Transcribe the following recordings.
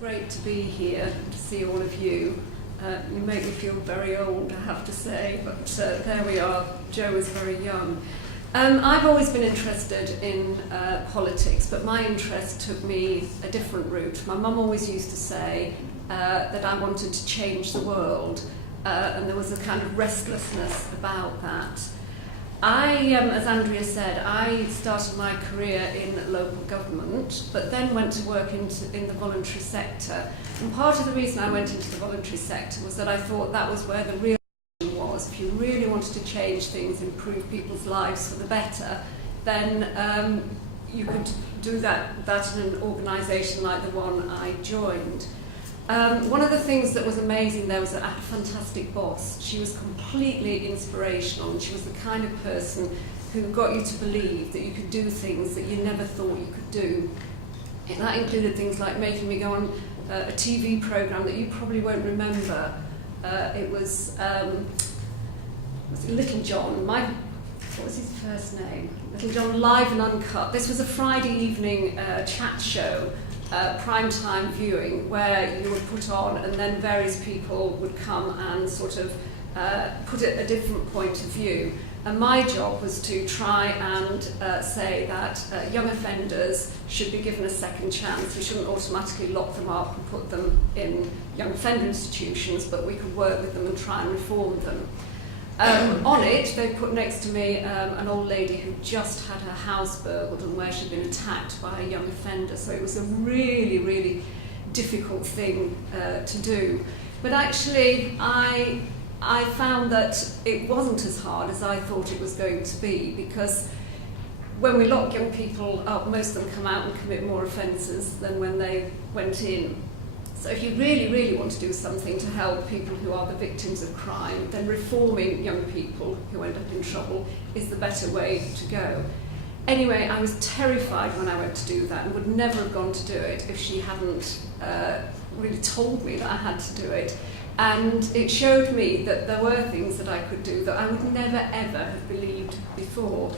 great to be here and to see all of you. You make me feel very old, I have to say, but there we are. Jo is very young. I've always been interested in politics, but my interest took me a different route. My mum always used to say that I wanted to change the world, and there was a kind of restlessness about that. As Andrea said, I started my career in local government, but then went to work in the voluntary sector. And part of the reason I went into the voluntary sector was that I thought that was where the real was. If you really wanted to change things, improve people's lives for the better, then you could do that in an organisation like the one I joined. One of the things that was amazing there was that I had a fantastic boss. She was completely inspirational, and she was the kind of person who got you to believe that you could do things that you never thought you could do. And that included things like making me go on a TV programme that you probably won't remember. It was Little John. What was his first name? Little John Live and Uncut. This was a Friday evening chat show. Prime-time viewing where you would put on, and then various people would come and sort of put a different point of view. And my job was to try and say that young offenders should be given a second chance. We shouldn't automatically lock them up and put them in young offender institutions, but we could work with them and try and reform them. On it, they put next to me an old lady who just had her house burgled and where she'd been attacked by a young offender. So it was a really, really difficult thing to do. But actually, I found that it wasn't as hard as I thought it was going to be, because when we lock young people up, most of them come out and commit more offences than when they went in. So if you really, really want to do something to help people who are the victims of crime, then reforming young people who end up in trouble is the better way to go. Anyway, I was terrified when I went to do that and would never have gone to do it if she hadn't really told me that I had to do it. And it showed me that there were things that I could do that I would never, ever have believed before.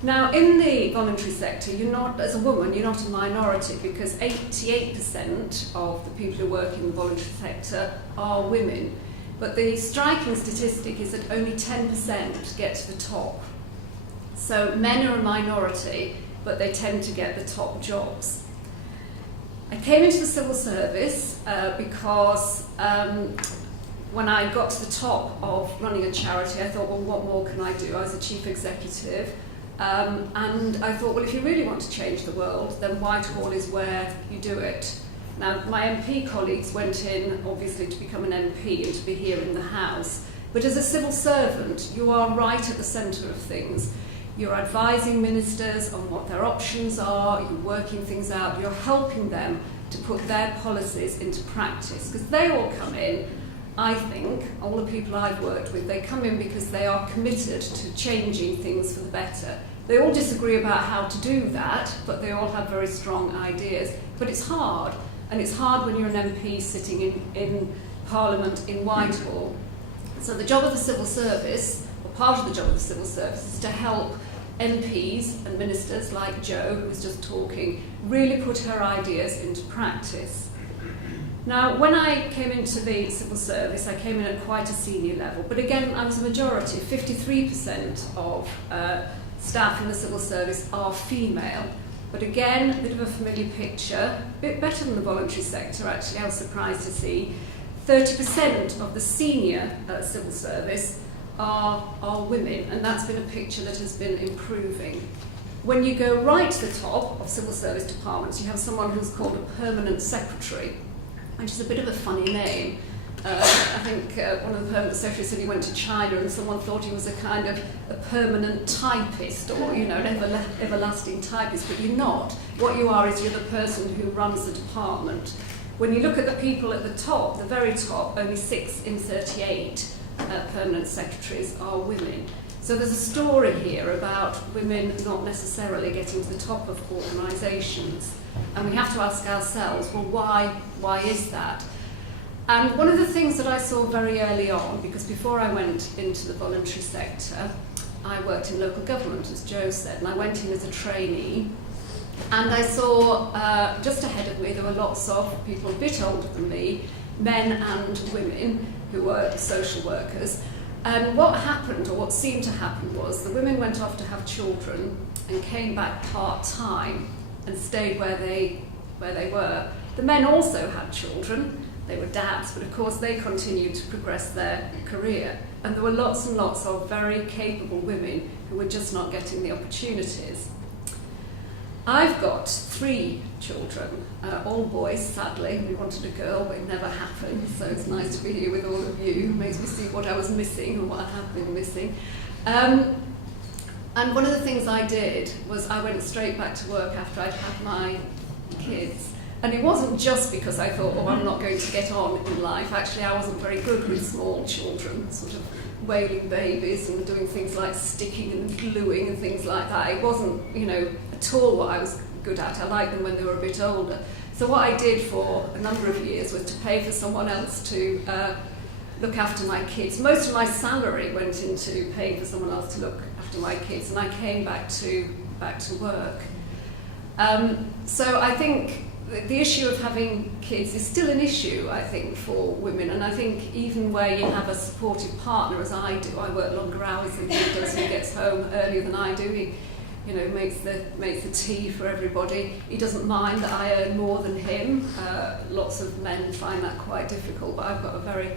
Now, in the voluntary sector, as a woman, you're not a minority, because 88% of the people who work in the voluntary sector are women. But the striking statistic is that only 10% get to the top. So men are a minority, but they tend to get the top jobs. I came into the civil service because when I got to the top of running a charity, I thought, well, what more can I do? I was a chief executive. And I thought, well, if you really want to change the world, then Whitehall is where you do it. Now, my MP colleagues went in, obviously, to become an MP and to be here in the House. But as a civil servant, you are right at the centre of things. You're advising ministers on what their options are, you're working things out, you're helping them to put their policies into practice. Because they all come in, I think, all the people I've worked with, they come in because they are committed to changing things for the better. They all disagree about how to do that, but they all have very strong ideas. But it's hard, and it's hard when you're an MP sitting in Parliament in Whitehall. So the job of the civil service, or part of the job of the civil service, is to help MPs and ministers like Jo, who was just talking, really put her ideas into practice. Now, when I came into the civil service, I came in at quite a senior level, but again, I was a majority. 53% of staff in the civil service are female, but again, a bit of a familiar picture, a bit better than the voluntary sector, actually, I was surprised to see. 30% of the senior civil service are women, and that's been a picture that has been improving. When you go right to the top of civil service departments, you have someone who's called a permanent secretary, which is a bit of a funny name. I think one of the permanent secretaries said he went to China and someone thought he was a kind of a permanent typist, or an everlasting typist, but you're not. What you are is you're the person who runs the department. When you look at the people at the top, the very top, only 6 in 38 permanent secretaries are women. So there's a story here about women not necessarily getting to the top of organisations. And we have to ask ourselves, well, why is that? And one of the things that I saw very early on, because before I went into the voluntary sector, I worked in local government, as Jo said, and I went in as a trainee. And I saw just ahead of me there were lots of people a bit older than me, men and women who were social workers. And what happened, or what seemed to happen, was the women went off to have children and came back part-time and stayed where they were. The men also had children, they were dads, but of course they continued to progress their career. And there were lots and lots of very capable women who were just not getting the opportunities. I've got 3 children, all boys, sadly. We wanted a girl, but it never happened, so it's nice to be here with all of you. It makes me see what I was missing and what I have been missing. And one of the things I did was I went straight back to work after I'd had my kids. And it wasn't just because I thought, oh, I'm not going to get on in life. Actually, I wasn't very good with small children, sort of wailing babies and doing things like sticking and gluing and things like that. It wasn't, at all what I was good at. I liked them when they were a bit older. So what I did for a number of years was to pay for someone else to look after my kids. Most of my salary went into paying for someone else to look after my kids, and I came back to work. So I think the issue of having kids is still an issue, I think, for women. And I think even where you have a supportive partner, as I do, I work longer hours than he does. He gets home earlier than I do. He, makes the tea for everybody. He doesn't mind that I earn more than him. Lots of men find that quite difficult, but I've got a very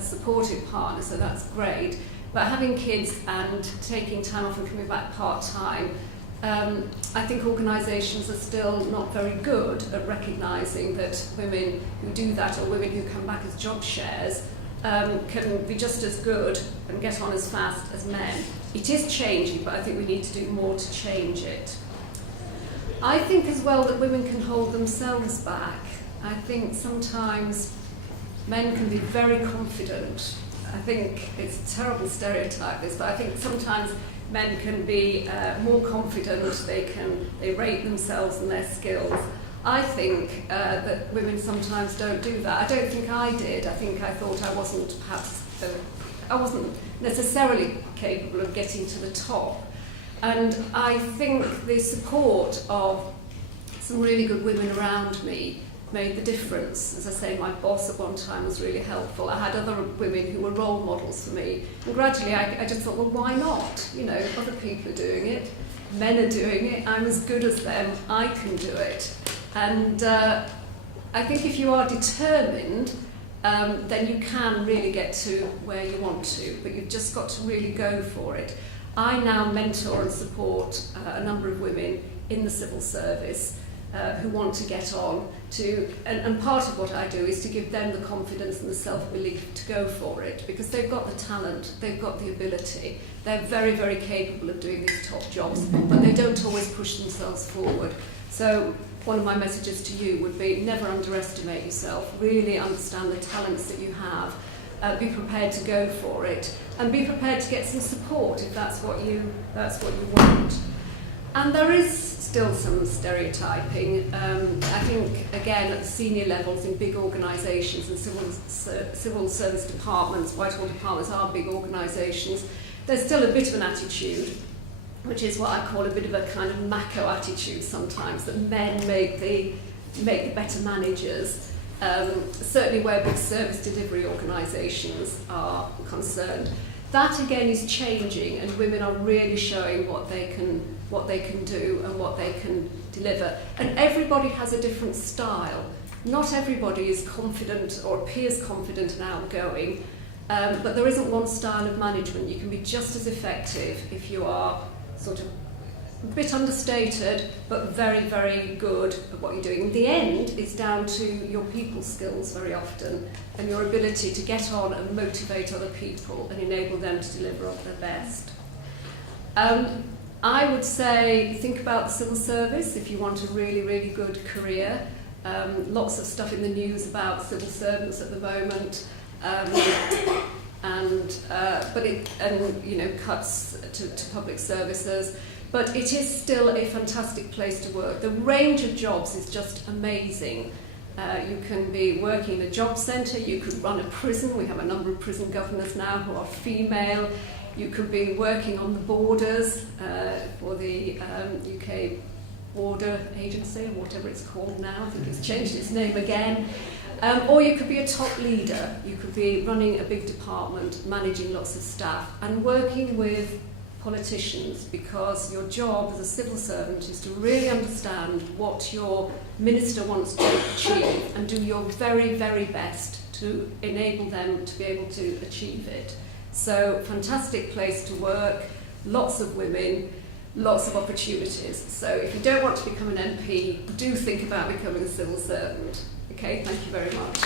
supportive partner, so that's great. But having kids and taking time off and coming back part-time, I think organisations are still not very good at recognising that women who do that, or women who come back as job shares, can be just as good and get on as fast as men. It is changing, but I think we need to do more to change it. I think as well that women can hold themselves back. I think sometimes men can be very confident. I think it's a terrible stereotype, this, but I think sometimes men can be more confident, they rate themselves and their skills. I think that women sometimes don't do that. I don't think I did. I think I thought I wasn't necessarily capable of getting to the top. And I think the support of some really good women around me made the difference. As I say, my boss at one time was really helpful. I had other women who were role models for me. And gradually I just thought, well, why not? Other people are doing it. Men are doing it. I'm as good as them. I can do it. And I think if you are determined, then you can really get to where you want to. But you've just got to really go for it. I now mentor and support a number of women in the civil service who want to get on and part of what I do is to give them the confidence and the self-belief to go for it, because they've got the talent, they've got the ability, they're very, very capable of doing these top jobs, but they don't always push themselves forward. So one of my messages to you would be never underestimate yourself, really understand the talents that you have, be prepared to go for it, and be prepared to get some support if that's what you want. And there is still some stereotyping. I think, again, at the senior levels in big organisations and civil service departments, Whitehall departments are big organisations, there's still a bit of an attitude, which is what I call a bit of a kind of macho attitude sometimes, that men make the better managers. Certainly where big service delivery organisations are concerned. That again is changing, and women are really showing what they can do and what they can deliver. And everybody has a different style. Not everybody is confident or appears confident and outgoing, but there isn't one style of management. You can be just as effective if you are sort of a bit understated, but very, very good at what you're doing. In the end, it's down to your people skills very often, and your ability to get on and motivate other people and enable them to deliver up their best. I would say think about the civil service if you want a really, really good career. Lots of stuff in the news about civil servants at the moment, cuts to public services. But it is still a fantastic place to work. The range of jobs is just amazing. You can be working in a job centre, you could run a prison. We have a number of prison governors now who are female. You could be working on the borders for the UK order agency, or whatever it's called now. I think it's changed its name again. Or you could be a top leader. You could be running a big department, managing lots of staff, and working with politicians, because your job as a civil servant is to really understand what your minister wants to achieve and do your very, very best to enable them to be able to achieve it. So, fantastic place to work, lots of women, lots of opportunities. So if you don't want to become an MP, do think about becoming a civil servant. Okay, thank you very much.